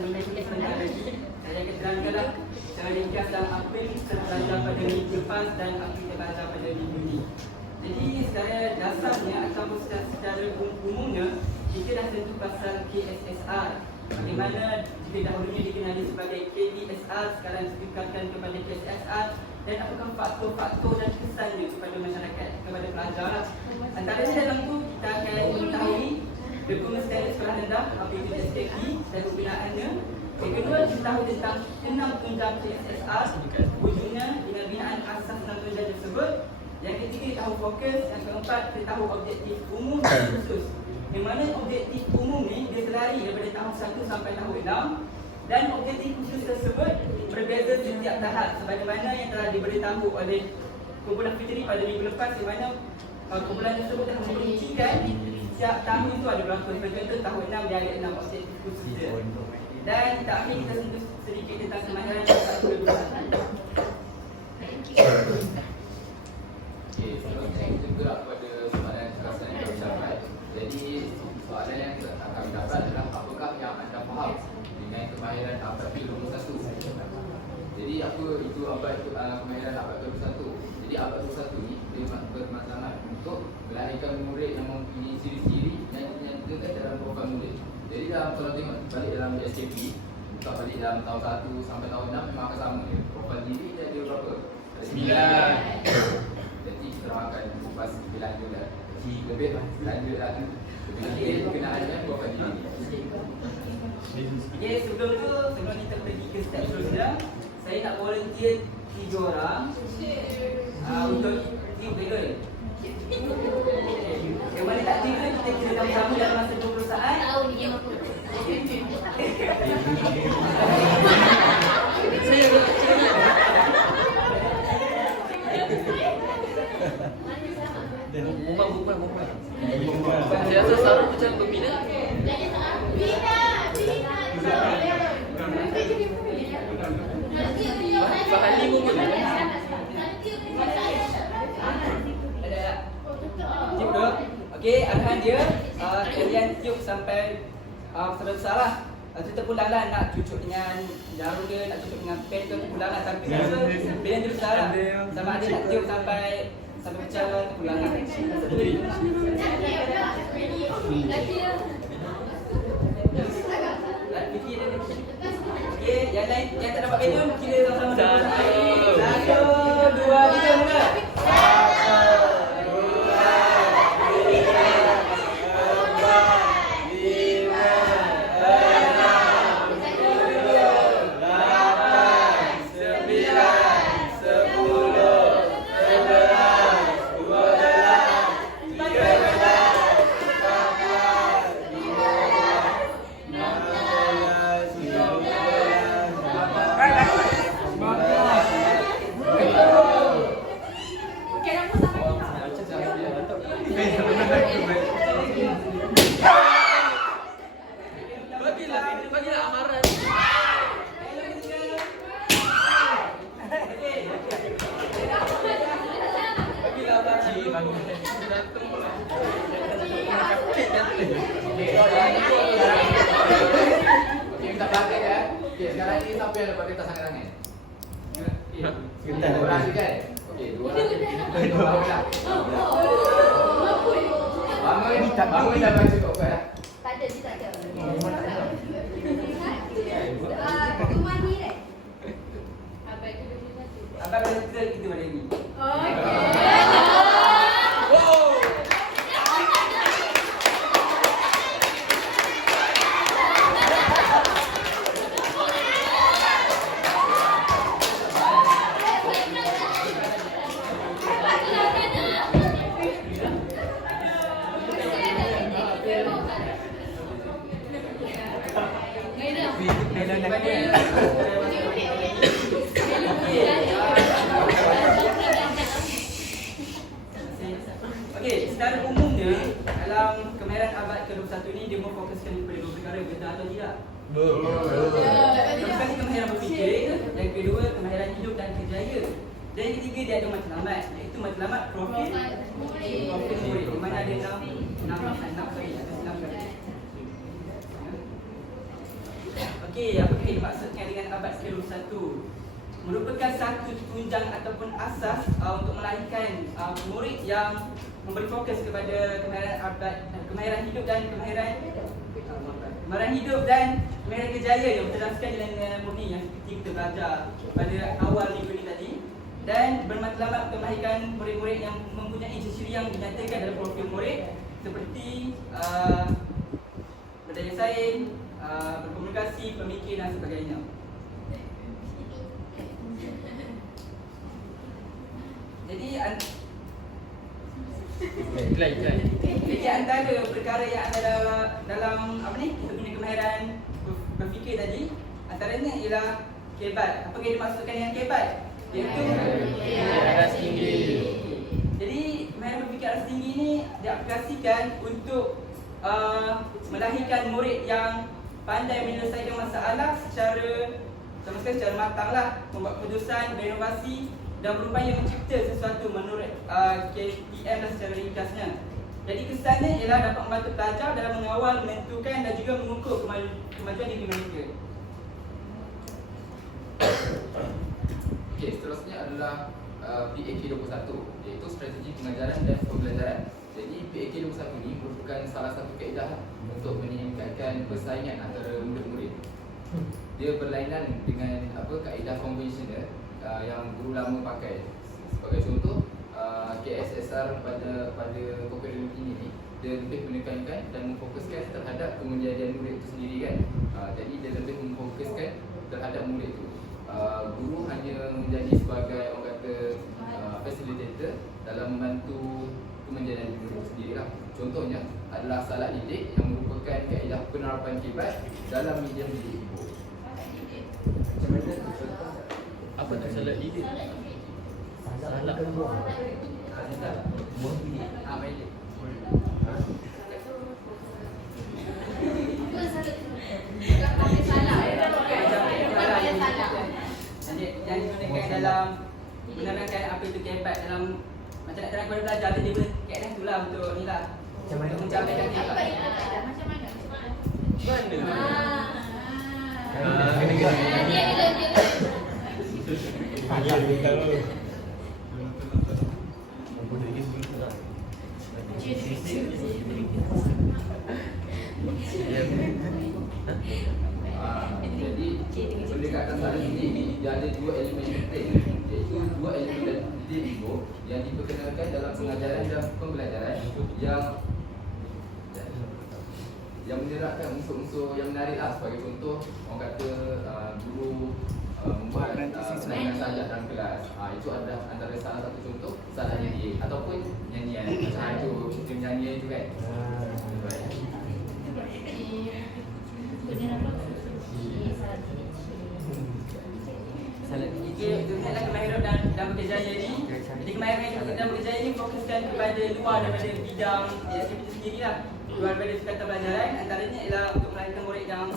memiliki teknologi. Saya akan terangkanlah secara ringkas dalam apa yang kita belajar pada minggu lepas dan apa yang kita belajar pada minggu ini. Jadi secara dasarnya ataupun secara umumnya kita dah tentu pasal KSSR. Bagaimana jika dahulunya dikenali sebagai KDSR, sekarang ditingkatkan kepada KSSR, dan apakah faktor-faktor dan kesannya kepada masyarakat, kepada pelajar. Antaranya dalam itu kita akan mengetahui dokumen standard sekolah rendah, apa itu SKP dan penggunaannya. Yang kedua, kita tahu tentang 6 tunjang KSSR, wujudnya dengan binaan asas 6 tunjang tersebut. Yang ketiga, kita tahu fokus. Yang keempat, kita tahu objektif umum dan khusus. Yang mana objektif umum ni dia selari daripada tahun 1 sampai tahun 6, dan objektif khusus tersebut berbeza setiap tahap sebagaimana yang telah diberitahu oleh kumpulan Fitri pada minggu lepas, di mana kumpulan tersebut telah merincikan setiap tahun itu ada berapa. Seperti contoh tahun 6 dia ada 6 objektif khusus dia. Dan kita akhir kita sentuh sedikit tentang kemahiran dan kedudukan. Okey, seterusnya kita gerak pada soalan kerasan yang kami dapat. Jadi soalan yang kami dapat adalah apakah yang anda faham dengan kemahiran abad ke-21? Jadi apa itu abad kemahiran abad ke-21? Jadi abad ke-21 ni bermanfaat untuk melahirkan murid yang mempunyai ciri-ciri yang dinyatakan dalam profil murid. Jadi kalau tengok balik dalam SKP, buka balik dalam tahun 1 sampai tahun 6 memang akan sama dia. Profil diri dia ada berapa? 9. Jadi kita akan kupas lanjut dah. Lebih lanjut dah. Lebih kenaannya profil diri. Okey, sebelum kita pergi ke step seterusnya, saya nak volunteer 3 orang untuk team bagel. Yang mana tak tiga, kita kira sama-sama dalam masa 20 saat. Tahu ni game apa? Bukan. Saya rasa Sarah macam pembina. Fahali pun boleh. Tiup dulu. Okey, arahan dia kalian tiup sampai selesai lah. Terpulanglah nak cucuk dengan jarum dia, nak cucuk dengan pen tu terpulanglah. Tapi rasa bila dia besar lah. Sama ada nak tiup sampai pecah terpulanglah. Okey, yang lain yang tak dapat minum kira sama-sama. 1, 2, 3 mula. Bagilah amaran. Okey, minta pakai ya. Okey, sekarang ni siapa yang dapat kertas sangat-sangat? Kita orang je kan? Okey, 2 orang. 2 orang. Bangun dah baca kau kan? Tak ada, dia tak ada. Rumah ni kan? Abang itu 21. Abang berita kita pada ni. Okey, secara umumnya dalam kemahiran abad ke-21 ni dia memfokuskan kepada 2 perkara, betul atau tidak? Yang pertama kemahiran berfikir, yang kedua kemahiran hidup dan kerjaya. Dan yang ketiga dia ada matlamat, iaitu matlamat profil murid. Di mana ada 6 kali. Okey, Okey, apa yang dimaksudkan dengan abad ke-21? Merupakan satu tunjang ataupun asas untuk melahirkan murid yang memberi fokus kepada kemahiran hidup dan kemahiran kejayaan yang berteraskan dengan murni yang seperti kita belajar pada awal minggu ini tadi, dan bermatlamat untuk melahirkan murid-murid yang mempunyai ciri yang dinyatakan dalam profil murid seperti berdaya saing, berkomunikasi, pemikir dan sebagainya. Jadi antara perkara yang ada dalam apa ni, kita punya kemahiran berfikir tadi, antaranya ialah kebat. Apa yang dimaksudkan dengan kebat? Iaitu Aras tinggi. Jadi kemahiran berfikir aras tinggi ini diaplikasikan untuk melahirkan murid yang pandai menyelesaikan masalah secara matanglah, membuat keputusan, berinovasi dan berupaya mencipta sesuatu menurut KPM dan secara ringkasnya. Jadi kesannya ialah dapat membantu pelajar dalam mengawal, menentukan dan juga mengukur kemajuan diri mereka. Okey, seterusnya adalah PAK21, iaitu strategi pengajaran dan pembelajaran. Jadi PAK21 ini merupakan salah satu kaedah untuk meningkatkan persaingan antara murid-murid. Dia berlainan dengan kaedah konvensional yang guru lama pakai. Sebagai contoh, KSSR pada kurikulum ini dia lebih menekankan dan memfokuskan terhadap kemenjadian murid itu sendiri kan. Jadi dia lebih memfokuskan terhadap murid itu. Guru hanya menjadi sebagai orang kata facilitator dalam membantu kemenjadian murid itu sendirilah. Contohnya adalah salat didik yang merupakan kaedah penerapan kibat dalam medium didik ibu. Apa tu salat didik? Salat. Yang digunakan dalam menerangkan apa itu kebat dalam macam nak terang kepada pelajar, dia guna kaedah tu lah untuk ni lah, untuk mencapaikan kebat. Macam mana? Jadi pendekatan salat didik dia ada dua elemen penting, iaitu dua elemen didik itu yang diperkenalkan dalam pengajaran dan pembelajaran yang menyerahkan unsur-unsur yang menarik lah. Sebagai contoh, orang kata guru membuat permainan sajak dalam kelas. Itu adalah antara salah satu contoh salat didik, ataupun nyanyian. Macam itu sistem nyanyian itu kan. Itu adalah kemahiran dan bekerjaya ini. Jadi kemahiran dan bekerjaya ini fokuskan kepada luar daripada bidang aktiviti sendiri lah. Luar daripada sekatan pelajaran, antaranya ialah untuk melahirkan murid yang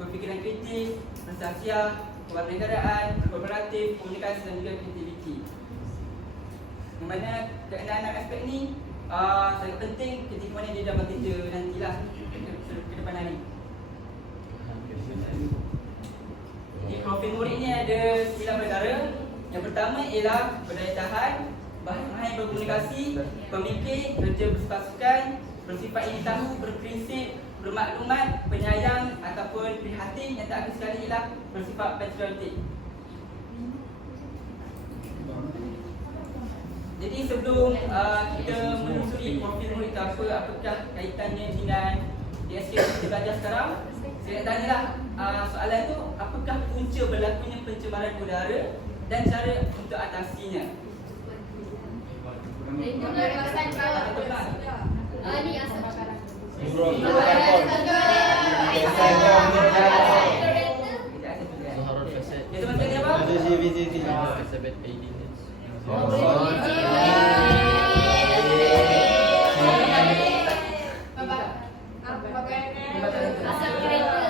berfikiran kritis, bersaksiah, kewarganegaraan, kooperatif, komunikasi dan juga kreativiti. Yang mana keenam aspek ni sangat penting ketika mana dia dah bekerja nantilah ke depan hari. Di profil murid ni ada 9 perkara. Yang pertama ialah berdaya tahan, mahir berkomunikasi, pemikir, kerja berpasukan, bersifat ingin tahu, berprinsip, bermaklumat, penyayang ataupun prihatin. Yang terakhir sekali ialah bersifat patriotik. Jadi sebelum kita menelusuri profil murid itu apakah kaitannya dengan DSK yang kita belajar sekarang, saya nak tanyalah soalan tu, apakah punca berlakunya pencemaran udara dan cara untuk atasinya? Itu berdasarkan ni asal bakaran. Zuharul Fasad. Itu maksudnya apa? Kasabat Aidin. Asal kereta.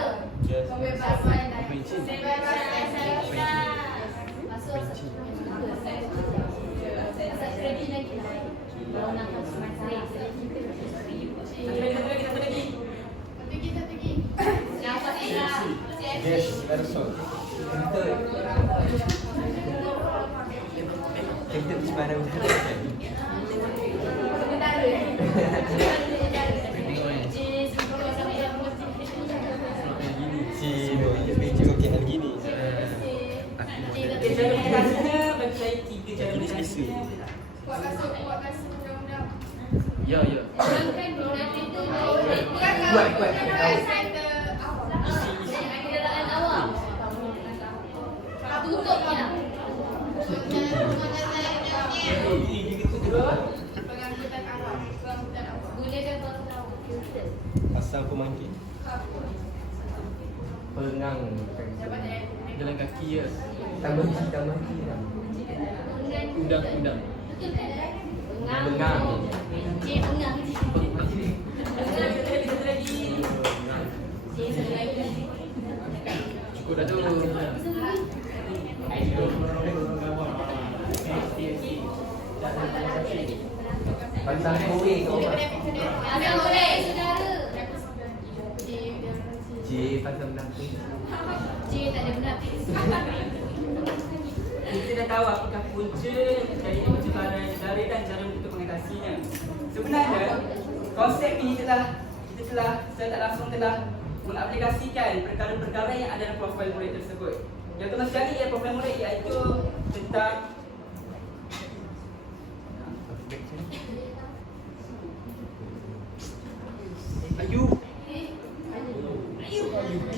Pembebasan Satu lagi. Yang Yes, Erso. Kita mana si Benjo KL gini. Cara mengatasinya bagi saya 3 cara mengatasinya. Buat kasut undang-undang. Ya. Buat center awal. Kenderaan awam. Tutup ya. Pengangkutan awal. Boleh kan kalau tahu. Asal pemangkit. Pengang. Jalan kaki ya. Tambah kira. Udang. Bengang. Cik pengang. Satu lagi. Cukup dah tu. Pantang kowe kau. Ada boleh saudara. J pasal belakang. Cik tak ada menafik. Kita dah tahu apakah punca dari pencemaran udara dan cara untuk mengatasinya. Sebenarnya konsep ini kita telah secara tak langsung telah mengaplikasikan perkara-perkara yang ada dalam profil murid tersebut. Yang pertama sekali ialah profil murid iaitu tentang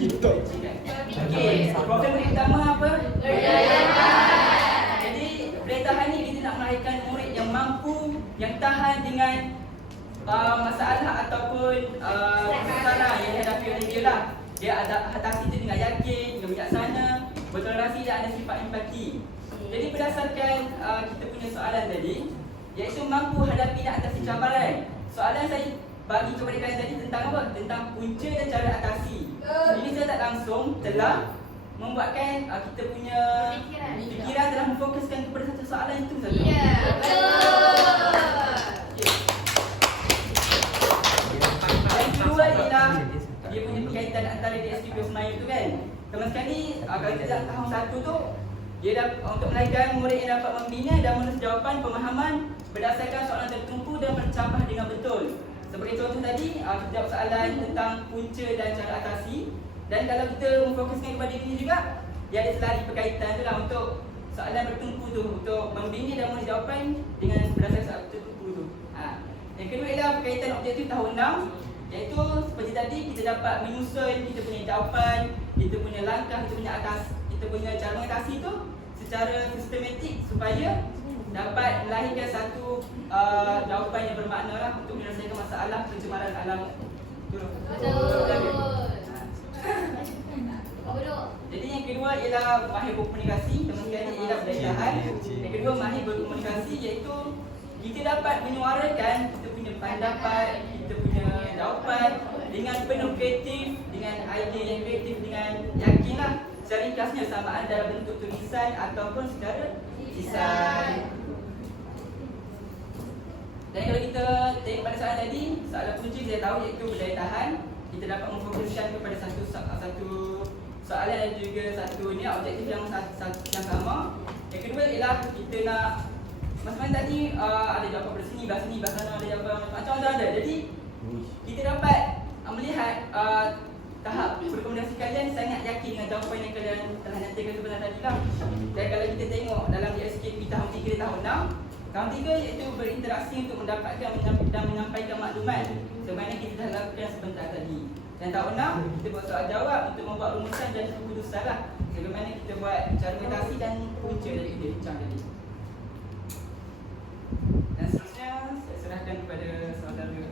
Kita. okey, profil murid pertama apa? Jadi perintah ni kita nak melahirkan murid yang mampu, yang tahan dengan masalah ataupun masalah yang dihadapi oleh dia lah. Dia ada atasi itu dengan yakin, dengan bijaksana, bertoleransi dan ada sifat empati. Jadi berdasarkan kita punya soalan tadi, iaitu mampu hadapi dan atasi cabaran. Soalan saya bagi kepada kalian tadi tentang apa? Tentang punca dan cara atasi. Ini saya tak langsung telah membuatkan kita punya fikiran telah memfokuskan kepada satu soalan itu saja. Ya, betul. Yang kedua ialah dia punya berkaitan antara DSQP Semeru tu kan. Sama sekali kalau kita dalam tahun 1 tu dia dah untuk melahirkan murid yang dapat membina dan menulis jawapan pemahaman berdasarkan soalan tertentu dan tercapai dengan betul. Sebagai contoh tadi kita jawab soalan tentang punca dan cara atasi. Dan kalau kita memfokuskan kepada ini juga, dia ada selari berkaitan tu lah untuk soalan bertumpu tu, untuk membina dan menulis jawapan dengan berdasarkan soalan tertentu tu. Yang kedua ialah berkaitan objektif tahun 6, iaitu seperti tadi kita dapat menyusun kita punya jawapan, kita punya langkah, kita punya cara mengatasi tu secara sistematik supaya dapat melahirkan satu jawapan yang bermakna lah untuk menyelesaikan masalah pencemaran alam. Jadi yang kedua ialah mahir berkomunikasi, kemudian ialah belajaran. Yang kedua mahir berkomunikasi iaitu kita dapat menyuarakan kita punya pendapat, kita punya jawapan dengan penuh kreatif, dengan idea yang kreatif, dengan yakinlah. Secara ringkasnya sama ada dalam bentuk tulisan ataupun secara lisan. Dan kalau kita tengok pada soalan tadi, soalan kunci saya tahu iaitu berdaya tahan. Kita dapat memfokuskan kepada satu soalan dan juga satu ni objektif yang sama. Yang kedua ialah kita nak macam tadi ada jawapan pada sini, belah sini, belah sana ada jawapan macam-macam ada. Jadi kita dapat melihat tahap berkomunikasi kalian sangat yakin dengan jawapan yang kalian telah nyatakan sebenarnya tadi lah. Dan kalau kita tengok dalam DSKP tahun 3 dan tahun 6, tahun 3 iaitu berinteraksi untuk mendapatkan dan menyampaikan maklumat sebagaimana kita dah lakukan sebentar tadi. Dan tahun 6 kita buat soal jawab untuk membuat rumusan dan keputusan lah sebagaimana kita buat cara meditasi dan punca dari kita bincang tadi. Dan seterusnya saya serahkan kepada saudara.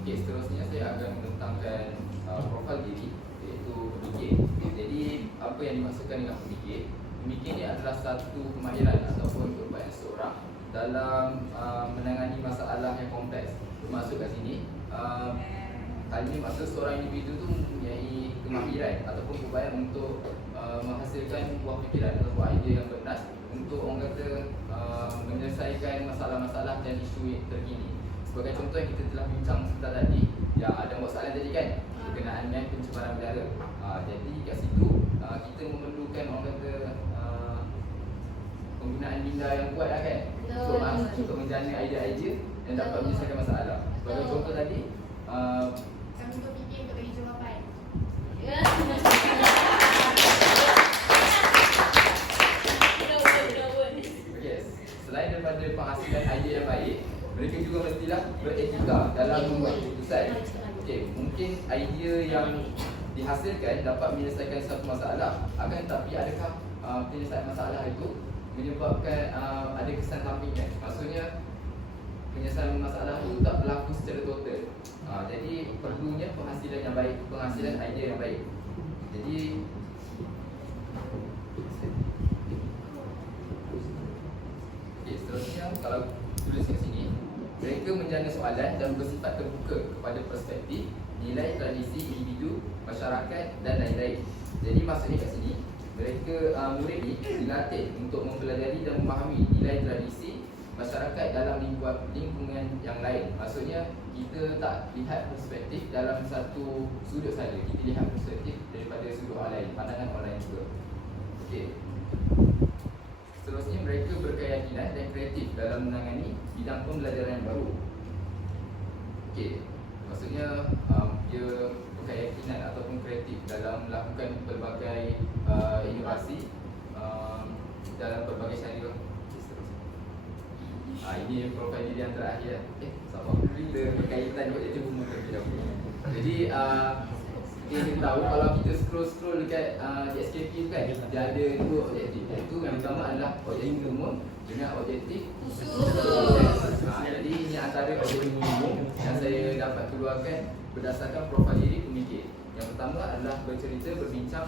Okey, seterusnya saya akan mententangkan profil diri, iaitu pemikir. Jadi apa yang dimaksudkan dengan pemikir? Pemikir ni adalah satu kemahiran ataupun kebaikan seseorang dalam menangani masalah yang kompleks. Bermaksud kat sini hal ini maksud seorang individu tu mempunyai kemahiran ataupun kebaikan untuk menghasilkan buah fikiran atau buah idea yang bernas untuk orang kata menyelesaikan masalah-masalah dan isu terkini. Sebagai contoh yang kita telah bincang sebentar tadi, yang ada buat soalan tadi kan, berkenaan dengan pencemaran udara. Jadi kat situ kita memerlukan orang kata penggunaan minda yang kuat lah kan, untuk menjana idea-idea yang dapat menyelesaikan masalah. Sebagai contoh tadi, Kami berfikir untuk bagi jawapan. okay, selain daripada penghasilan idea yang baik, mereka juga mestilah beretika dalam membuat keputusan. Okay, mungkin idea yang dihasilkan dapat menyelesaikan satu masalah, akan tetapi adakah penyelesaian masalah itu menyebabkan ada kesan sampingnya? Maksudnya penyelesaian masalah itu tak berlaku secara total. Jadi perlunya penghasilan yang baik, penghasilan idea yang baik. Jadi okay, seterusnya kalau tulis kat sini, mereka menjana soalan dan bersifat terbuka kepada perspektif, nilai, tradisi, individu, masyarakat dan lain-lain. Jadi maksudnya kat sini, mereka murid ni dilatih untuk mempelajari dan memahami nilai, tradisi, masyarakat dalam lingkungan yang lain. Maksudnya kita tak lihat perspektif dalam satu sudut saja, kita lihat perspektif daripada sudut orang lain, pandangan orang lain juga. Okey. Seterusnya, mereka berkeyakinan dan kreatif dalam menangani bidang pembelajaran yang baru. Okey, maksudnya dia berkeyakinan ataupun kreatif dalam melakukan pelbagai inovasi dalam pelbagai syariah. Ini profil diri yang terakhir. Sama kita berkaitan dengan dia pun terlebih dahulu. Jadi kita tahu kalau kita scroll dekat SKP tu kan, dia ada dua objektif. Iaitu yang pertama adalah objektif umum dengan objektif khusus. Jadi ini antara objektif umum yang saya dapat keluarkan berdasarkan profil diri pemikir. Yang pertama adalah bercerita, berbincang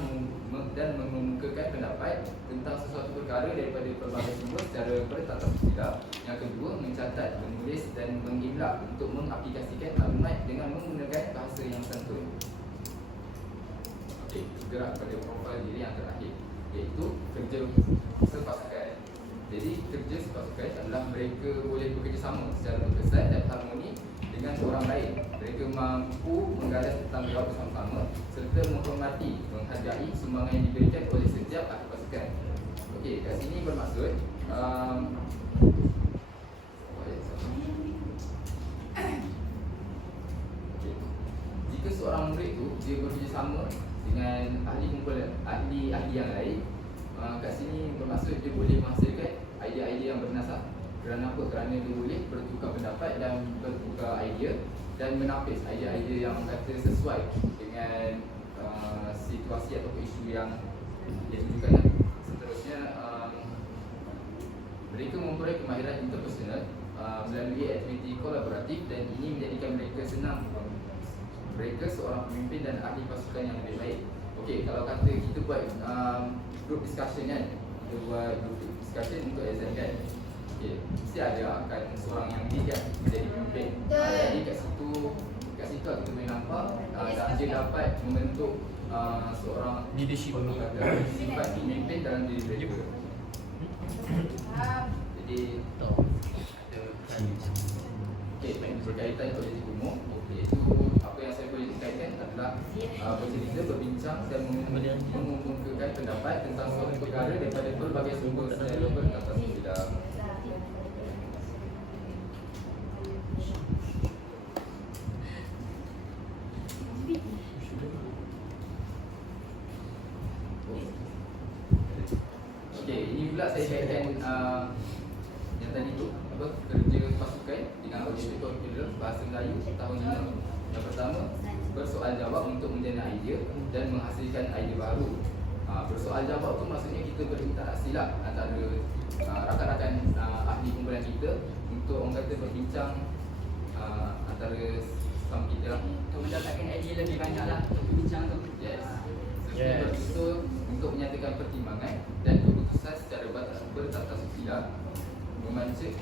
dan mengemukakan pendapat tentang sesuatu perkara daripada pelbagai sumber secara bertatap sila. Yang kedua, mencatat, menulis dan mengimla untuk mengaplikasikan maklumat dengan menggunakan bahasa yang santun. Okey, gerak pada profil diri yang terakhir, iaitu kerja sepasukan. Jadi kerja sepasukan adalah mereka boleh bekerjasama secara berkesan dan harmoni dengan orang lain. Mereka mampu menggalas tanggungjawab bersama-sama serta menghormati, menghargai sumbangan yang diberikan oleh setiap ahli pasukan. Okey, kat sini bermaksud jika seorang murid tu dia bekerjasama dengan ahli kumpulan, ahli yang lain, kat sini bermaksud dia boleh menghasilkan idea-idea yang bernasab. Kerana apa? Kerana dia boleh bertukar pendapat dan bertukar idea dan menapis idea-idea yang kata sesuai dengan situasi atau isu yang dia tunjukkan. Seterusnya, mereka memperoleh kemahiran interpersonal melalui aktiviti kolaboratif dan ini menjadikan mereka senang. Mereka seorang pemimpin dan ahli pasukan yang lebih baik. Okey, kalau kata kita buat group discussion kan, kita buat group discussion untuk exam kan, okey, mesti ada akan seorang yang lead kan, menjadi pemimpin. Jadi kat situ kita boleh nampak dan dia dapat membentuk seorang leadership sifat pemimpin dalam diri mereka. Jadi okey, berkaitan objektif umum, iaitu apa yang saya boleh kaitkan adalah bercerita, berbincang dan mengumumkan pendapat tentang suatu perkara daripada pelbagai sumber secara bertatap sila. Okey, ini pula saya kaitkan yang tadi tu, apa, kerja pasukan dengan objektif kurikular bahasa Melayu tahun 5. Yang pertama, bersoal jawab untuk menjana idea dan menghasilkan idea baru. Bersoal jawab tu maksudnya kita berinteraksi lah antara rakan-rakan ahli kumpulan kita untuk orang kata berbincang antara sama kita lah, Untuk mendapatkan idea lebih banyak lah untuk bincang tu. yes. Yes. Berusaha untuk menyatakan pertimbangan dan keputusan secara bertatap sila,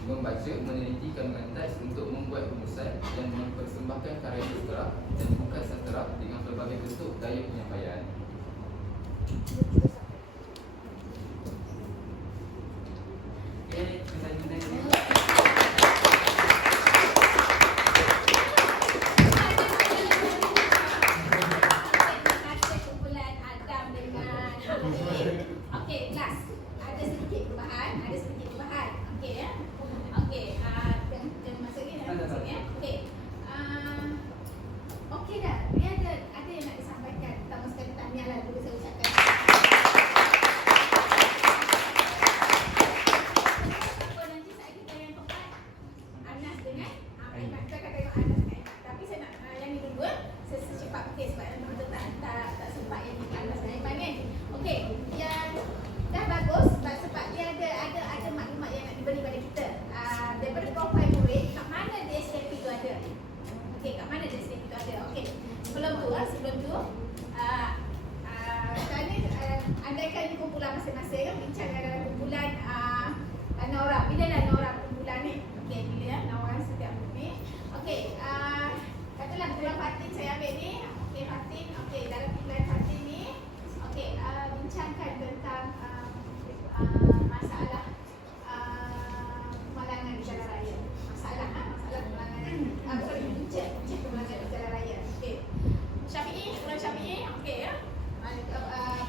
membaca, meneliti kandungan teks untuk membuat rumusan dan mempersembahkan karya sastra dan bukan sastra dengan pelbagai bentuk daya penyampaian. Okey, kita Okey, yang dah bagus sebab dia ada maklumat yang nak diberi pada kita. Daripada profil murid, kat mana dia SKP tu ada? Okey, kat mana dia SKP tu ada? Okey. Sebelum tu andaikan di kumpulan masing-masing bincang dalam kumpulan Nora. Bila lah Nora kumpulan ni? Okey, bila Nora setiap ni. Okey, katalah kumpulan Fatin saya ambil ni. Okey, Fatin. Okey, dalam kumpulan Fatin ni, okey, bincangkan tentang masalah kemalangan di jalan raya. Masalah kemalangan. Punca kemalangan di jalan raya. Okey. Kumpulan Syafi'i, okey ya.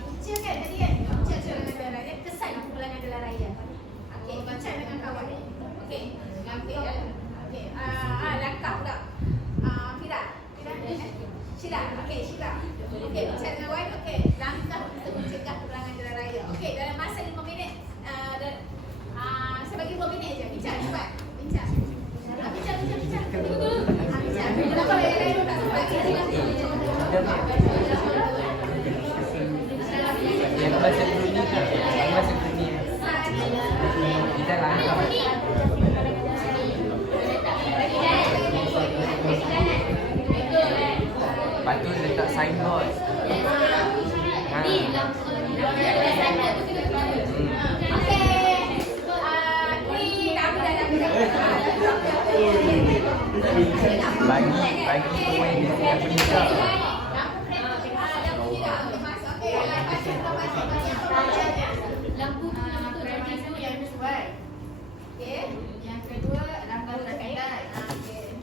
Punca kan tadi kan? Punca kemalangan jalan raya, kesan kemalangan jalan raya. Okey, baca dengan kawan. Okey. Okey. Langkah pula. Syila. Okey, Syila. Okey, baca dengan kawan. Okey, langkah untuk mencegah kemalangan jalan raya. Okey, dalam masa 5 minit saya bagi 2 minit je. Bincang cepat. Bincang. Bincang. Bincang. Kenapa yang lain tak sempat? Yang bahasa Brunei kan? Yang bahasa Brunei. Kita langkah. Lepas tu letak signboard. Bagi poin dia tidak peningkat. Lampu tu yang sesuai. Okey. Yang kedua lampu berkaitan. Okey.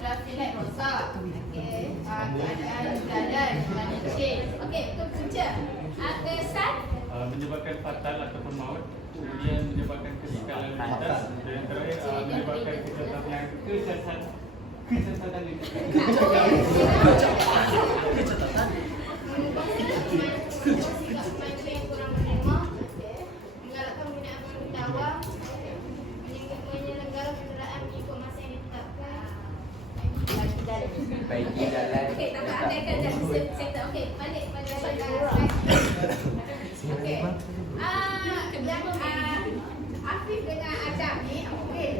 Traffic light rosak. Okey. Keadaan jalan licin. Okey, itu punca. Kesan Menyebabkan fatal ataupun maut, kemudian menyebabkan kesikalan lintas, dan yang terakhir menyebabkan kecacatan menggalakkan penggunaan pengguna awam, menyelenggarakan kenderaan mengikut masa yang ditetapkan. Baiki jalan. Okey, tak apa, andaikan dah settle. Okey, balik pada slide. Okey. Yang Afif dengan Adam ni, okey.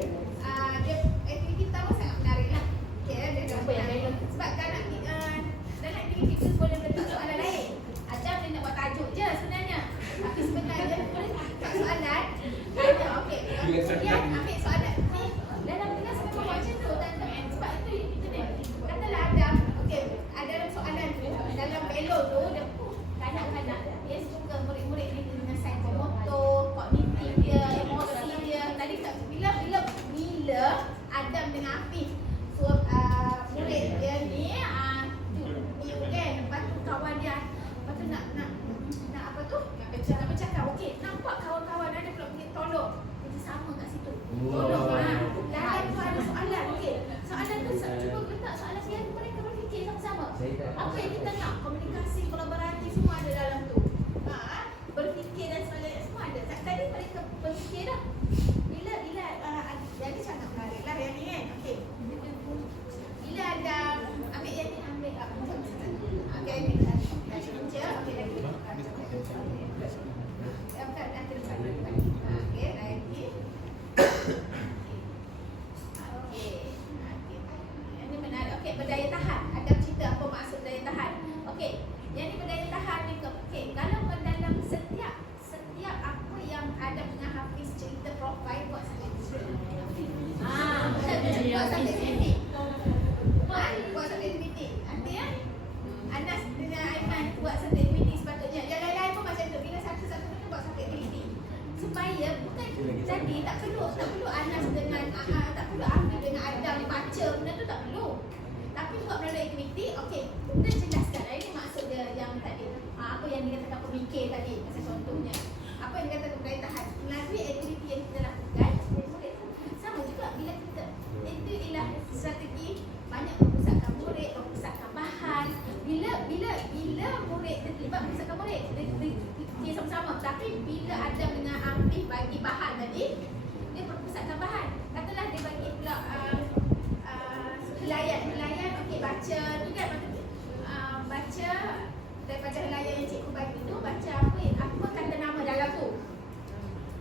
Dia aktiviti pertama sangat menarik lah. Okey, dia dah menarik. Sebab dalam aktiviti tu boleh letak soalan lain. Adam dia nak buat tajuk je sebenarnya. Tapi sebenarnya boleh tak soalan. Tanya, okey. Kemudian ambil soalan ni. Dalam kelas memang buat macam tu. Sebab itu internet. Katalah Adam, okey, dalam soalan tu, dalam belo tu, dia kanak-kanak dia suka murid-murid ni dengan psikomotor, kognitif dia, emosi dia. Tadi tak bila Adam dengan Afif suruh murid dia ni tu kan, lepas tu kawan dia, lepas tu nak apa tu? Nak bercakap. Okey, nampak kawan-kawan ada pula pergi tolong. Kita sama kat situ. Tolong dalam tu ada soalan. Okey. Soalan tu cuba letak soalan yang mereka berfikir sama-sama. Apa yang kita nak? Komunikasi, kolaborasi semua ada dalam tu. Berfikir dan sebagainya semua ada. Tadi mereka berfikir dah. Bila jadi sangat menarik lah yang ni kan. Okey. Bila ada ambil yang ni, ambil apa? Ambil yang ni. Punca. Okey, lagi. Bukan, nanti lepas. Okey, lagi. Okey. Ini menarik. Okey, berdaya tahan. Ada cerita apa maksud daya tahan. Okey. Yang ni berdaya tahan ni. Okey, kalau dalam setiap apa yang ada dengan Hafiz cerita profil buat sampai buat sampai aktiviti. Buat sampai aktiviti. Artinya Anas dengan Aiman buat sampai aktiviti sepatutnya. Yang lain-lain pun macam tu. Bila satu-satu tu buat sampai aktiviti. Supaya bukan jadi tak perlu Anas dengan tak perlu Afif dengan Adam baca benda tu, tak perlu. Tapi buat melalui aktiviti. Okey, kita jelaskan. Ini maksud dia yang tadi. Apa yang dikatakan pemikir tadi, macam contohnya. Apa yang dikatakan berdaya tahan. Melalui aktiviti yang kita lakukan, sama juga bila kita, itu ialah strategi banyak memusatkan murid, memusatkan bahan. Bila murid terlibat memusatkan murid, dia sama-sama. Tapi bila ada dengan Afif bagi bahan tadi, dia memusatkan bahan. Katalah dia bagi pula helayan, okey, baca tu kan, baca daripada helaian yang cikgu bagi tu baca apa kata nama dalam tu.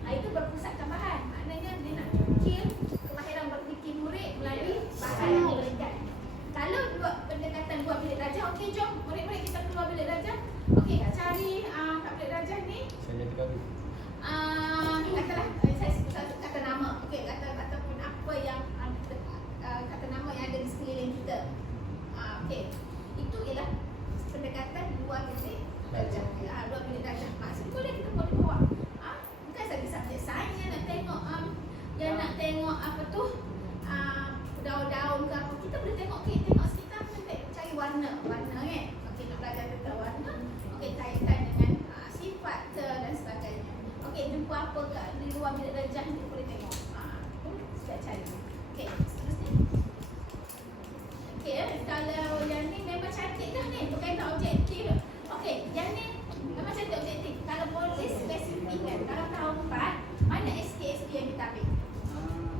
Itu berpusatkan bahan. Maknanya dia nak fikir kemahiran berfikir murid melalui bahan yang diberikan. Kalau pendekatan buat bilik darjah, okey jom murid-murid kita keluar bilik darjah. Okey, cari kat bilik darjah ni. Saya tergabung. Katalah saya sebut kata nama. Okey, ataupun apa yang kata nama yang ada di sekeliling kita. Okey. Itu ialah pendekatan luar bilik darjah. Luar bilik darjah. Maksud boleh kita boleh bawa. Bukan saja subjek sains yang nak tengok nak tengok apa tu daun-daun ke apa. Kita boleh tengok tengok sekitar penting. Cari warna kan. Okey, nak belajar tentang warna. Okey, kaitkan dengan sifat dan sebagainya. Okey, jumpa apa kat di luar bilik darjah ni boleh tengok. Kita cari. Okey, seterusnya. Okey, kalau yang ni memang cantik dah ni berkaitan objektif. Okey, yang ni memang cantik objektif. Kalau boleh spesifikkan, kalau tahun 4 mana SKSP yang kita ambil?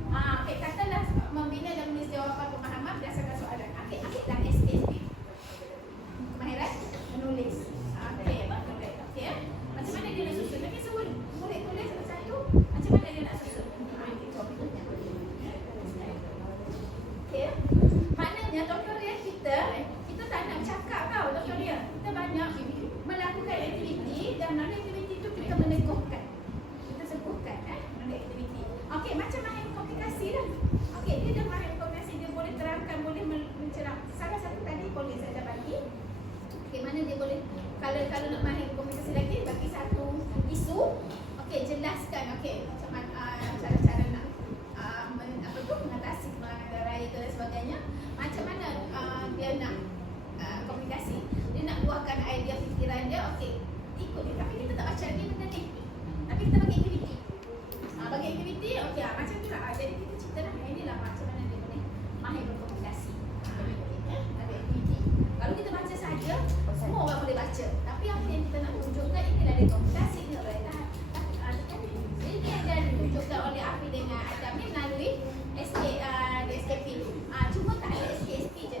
Okey, katalah membina dan menulis jawapan pemahaman berdasarkan soalan. Okey, ambillah SKSP. Kemahiran menulis. Okey, menulis. Okey, macam mana dia nak susun? Nanti suruh murid tulis satu-satu. Macam mana dia nak susun? Okey. Maknanya tutorial kita tak nak cakap tau tutorial. Kita banyak melakukan aktiviti dan melalui aktiviti itu kita meneguhkan. Kita sebutkan melalui aktiviti. Okey, macam mahir komunikasi dah. Okey, dia dah mahir komunikasi, dia boleh terangkan, boleh mencerah. Salah satu tadi boleh saya dah bagi. Okey, mana dia boleh kalau nak mahir komunikasi lagi bagi satu isu. Okey, jelaskan macam mana cara-cara nak mengatasi kemalangan raya dan sebagainya. Macam mana dia nak komunikasi. Dia nak luahkan idea fikiran dia. Okey, ikut dia. Tapi kita tak baca lagi benda ni. Tapi kita bagi aktiviti. Bagi aktiviti, okey, macam tu lah. Jadi kita cerita lah. Inilah macam mana dia boleh mahir berkomunikasi. Ada aktiviti. Kalau kita baca saja, semua orang boleh baca. Tapi apa yang kita nak tunjukkan, inilah dia komunikasi dia boleh tahan. Jadi dia yang ditunjukkan oleh Afi dengan Adam ni melalui SKP. Cuma tak ada SKSP je.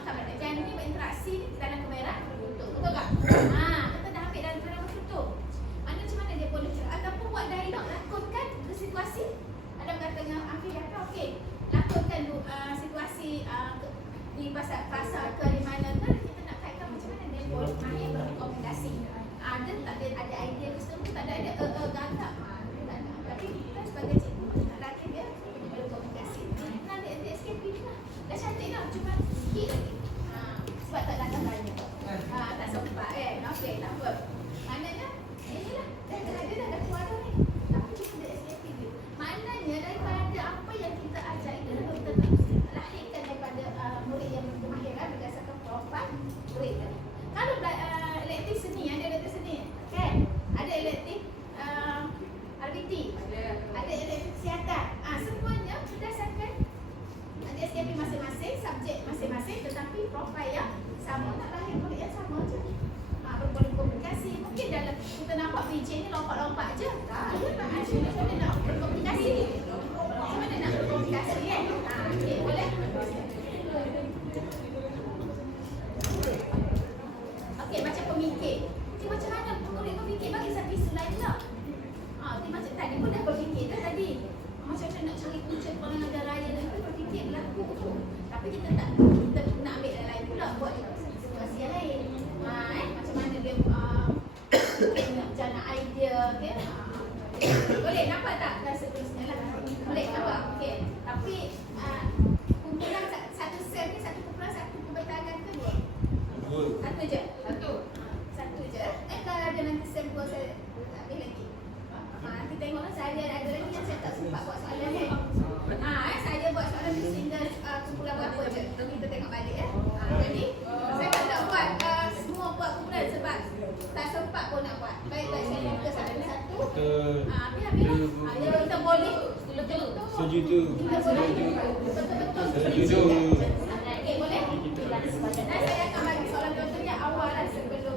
Kamera darjah ni berinteraksi dalam kamera berbentuk. Betul tak? Kita dah ambil dalam kamera berbentuk. Mana macam mana dia boleh cerita ataupun buat dialog, lakonkan situasi. Adam kata dengan Afi kata okey, lakonkan situasi di pasar ke di mana ke, kita nak kaitkan macam mana dia boleh mahir berkomunikasi. Ada tak ada idea ke situ, tak ada idea gagap. Tapi kita sebagai cikgu nak latih dia berkomunikasi. Nanti SKP ni lah. Dah cantik dah, cuma sikit lagi. Sebab tak datang banyak. Tak sempat okey, tak apa. Maknanya, inilah. Dia dah keluar dah ni. Tapi cuma ada SKP dia. Maknanya daripada apa yang kita ajar itu dah kita lahirkan daripada murid yang berkemahiran berdasarkan profil murid tadi. Kalau elektif seni, ada elektif seni kan? Ada elektif RBT, ada elektif kesihatan. Semuanya berdasarkan ada SKP masing-masing, subjek masing-masing, tetapi profil yang sama, nak lahir murid yang sama je. Berboleh komunikasi. Mungkin dalam kita nampak PJ ni lompat-lompat je. Dia nak asyik macam mana nak berkomunikasi. Macam mana nak berkomunikasi kan? Okey, boleh? Okey, macam pemikir. Jadi macam mana murid berfikir bagi satu isu lain pula. Macam tadi pun dah berfikir dah tadi. Macam mana nak cari punca kemalangan raya dan kita berfikir berlaku tu. Tapi kita nak ambil yang lain pula buat situasi yang lain. Macam mana dia nak jana idea okay? Boleh nampak tak? Dan seterusnya lah. Boleh nampak? Okey. Tapi kumpulan satu sel ni 1.1 pembentangan ke 2? Satu je. Satu je. Kalau ada nanti sel 2 saya ambil lagi. Nanti tengoklah saya ada lagi yang saya tak sempat buat soalan ni. Saya buat soalan di single kumpulan berapa je. Kita tengok balik jadi saya tak buat semua buat kumpulan sebab tak sempat pun nak buat. Baik-baik saya fokus ada satu. Habis. Kita boleh betul-betul. Setuju. Kita boleh betul-betul. Setuju. Okey, boleh? Dan saya akan bagi soalan contohnya awal lah sebelum